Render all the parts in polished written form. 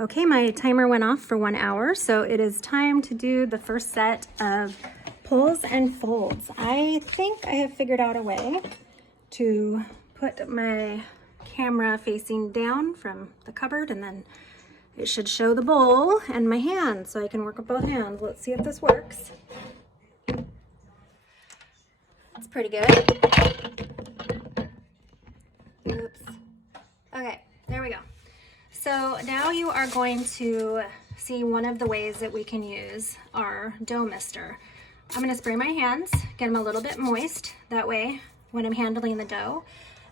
Okay, my timer went off for 1 hour, so it is time to do the first set of pulls and folds. I think I have figured out a way to put my camera facing down from the cupboard, and then it should show the bowl and my hand, so I can work with both hands. Let's see if this works. That's pretty good. Oops. Okay, there we go. So now you are going to see one of the ways that we can use our dough mister. I'm going to spray my hands, get them a little bit moist. That way, when I'm handling the dough,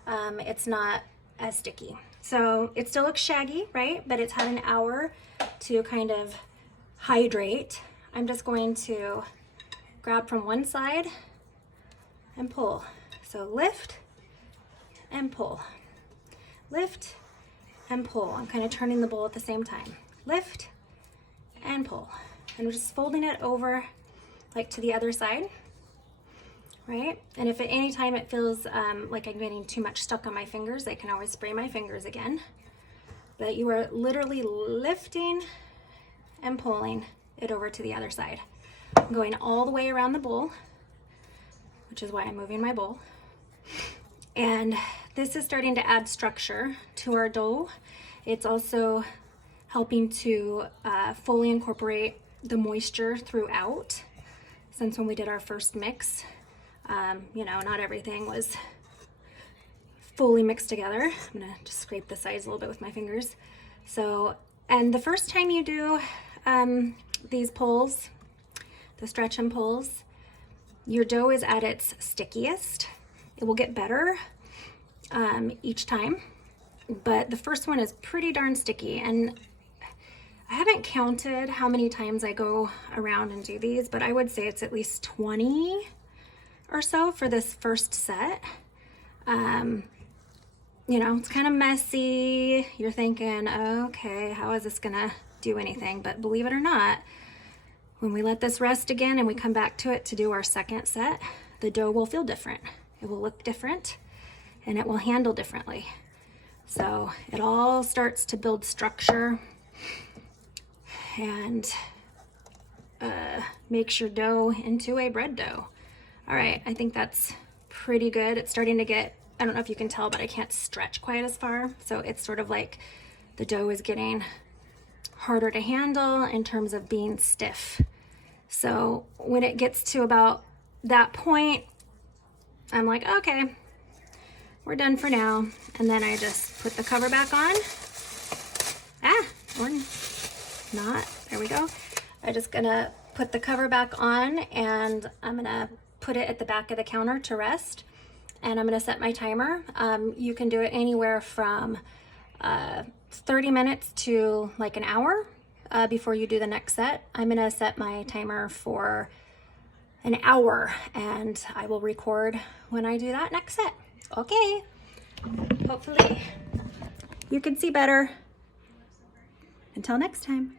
it's not as sticky. So it still looks shaggy, right? But it's had an hour to kind of hydrate. I'm just going to grab from one side and pull. So lift and pull. Lift and pull. I'm kind of turning the bowl at the same time. Lift and pull. And we're just folding it over like to the other side, right? And if at any time it feels like I'm getting too much stuck on my fingers, I can always spray my fingers again. But you are literally lifting and pulling it over to the other side. I'm going all the way around the bowl, which is why I'm moving my bowl. And this is starting to add structure to our dough. It's also helping to fully incorporate the moisture throughout. Since when we did our first mix, you know, not everything was fully mixed together. I'm gonna just scrape the sides a little bit with my fingers. So, and the first time you do these pulls, the stretch and pulls, your dough is at its stickiest. It will get better each time, but the first one is pretty darn sticky. And I haven't counted how many times I go around and do these, but I would say it's at least 20 or so for this first set. You know, it's kind of messy. You're thinking, okay, how is this gonna do anything? But believe it or not, when we let this rest again and we come back to it to do our second set, the dough will feel different. It will look different and it will handle differently. So it all starts to build structure and makes your dough into a bread dough. All right, I think that's pretty good. It's starting to get, I don't know if you can tell, but I can't stretch quite as far. So it's sort of like the dough is getting harder to handle in terms of being stiff. So when it gets to about that point, I'm like, okay, we're done for now. And then I just put the cover back on. Or not, there we go. I'm just gonna put the cover back on and I'm gonna put it at the back of the counter to rest. And I'm gonna set my timer. You can do it anywhere from 30 minutes to like an hour before you do the next set. I'm gonna set my timer for an hour and I will record when I do that next set. Okay, hopefully you can see better. Until next time.